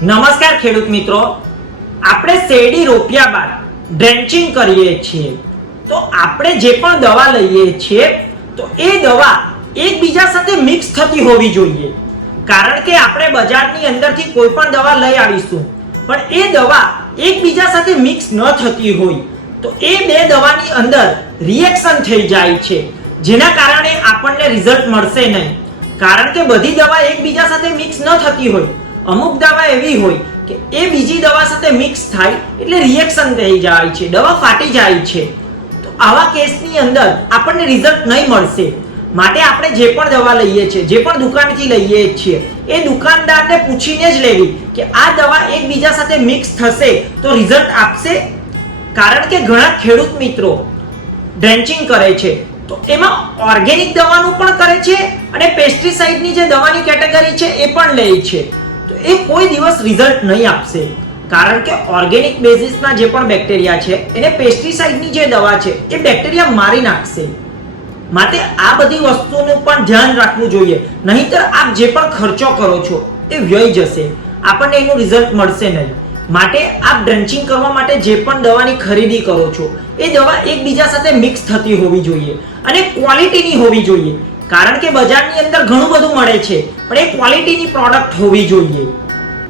નમસ્કાર ખેડૂત મિત્રો, આપણે શેરડી રોપ્યા બાદ ડ્રેન્ચિંગ કરીએ છીએ તો આપણે જે પણ દવા લઈએ છીએ તો એ દવા એકબીજા સાથે મિક્સ થતી હોવી જોઈએ. કારણ કે આપણે બજારની અંદરથી કોઈ પણ દવા લઈ આવીશું પણ એ દવા એકબીજા સાથે મિક્સ ન થતી હોય તો એ બે દવાની અંદર રિએક્શન થઈ જાય છે, જેના કારણે આપણને રિઝલ્ટ મળશે નહીં. કારણ કે બધી દવા એકબીજા સાથે મિક્સ ન થતી હોય, અમુક દવા એવી હોય કે એ બીજી દવા સાથે મિક્સ થાય એટલે રિએક્શન થઈ જાય છે, દવા ફાટી જાય છે. તો આવા કેસની અંદર આપણને રિઝલ્ટ નહીં મળશે. માટે આપણે જે પણ દવા લઈએ છીએ, જે પણ દુકાનથી લઈએ છીએ, એ દુકાનદારને પૂછીને જ લેવી કે આ દવા એકબીજા સાથે મિક્સ થશે તો રિઝલ્ટ આપશે. કારણ કે ઘણા ખેડૂત મિત્રો ડ્રેન્ચિંગ કરે છે તો એમાં ઓર્ગેનિક દવાનું પણ કરે છે અને પેસ્ટિસાઇડની જે દવાની કેટેગરી છે એ પણ લે છે. તો એ કોઈ દિવસ રિઝલ્ટ નહીં આપશે. કારણ કે ઓર્ગેનિક બેઝિસના જે પણ બેક્ટેરિયા છે એને પેસ્ટિસાઇડની જે દવા છે એ બેક્ટેરિયા મારી નાખશે. માટે આ બધી વસ્તુનું પણ ધ્યાન રાખવું જોઈએ, નહીંતર આપ જે પણ ખર્ચો કરો છો એ વ્યય જશે, આપણને એનું રિઝલ્ટ મળશે નહીં. માટે આપ ડ્રેન્ચિંગ કરવા માટે જે પણ દવાની ખરીદી કરો છો એ દવા એકબીજા સાથે મિક્સ થતી હોવી જોઈએ અને ક્વોલિટીની હોવી જોઈએ. કારણ કે બજારની અંદર ઘણું બધું મળે છે પણ એ ક્વોલિટીની પ્રોડક્ટ હોવી જોઈએ.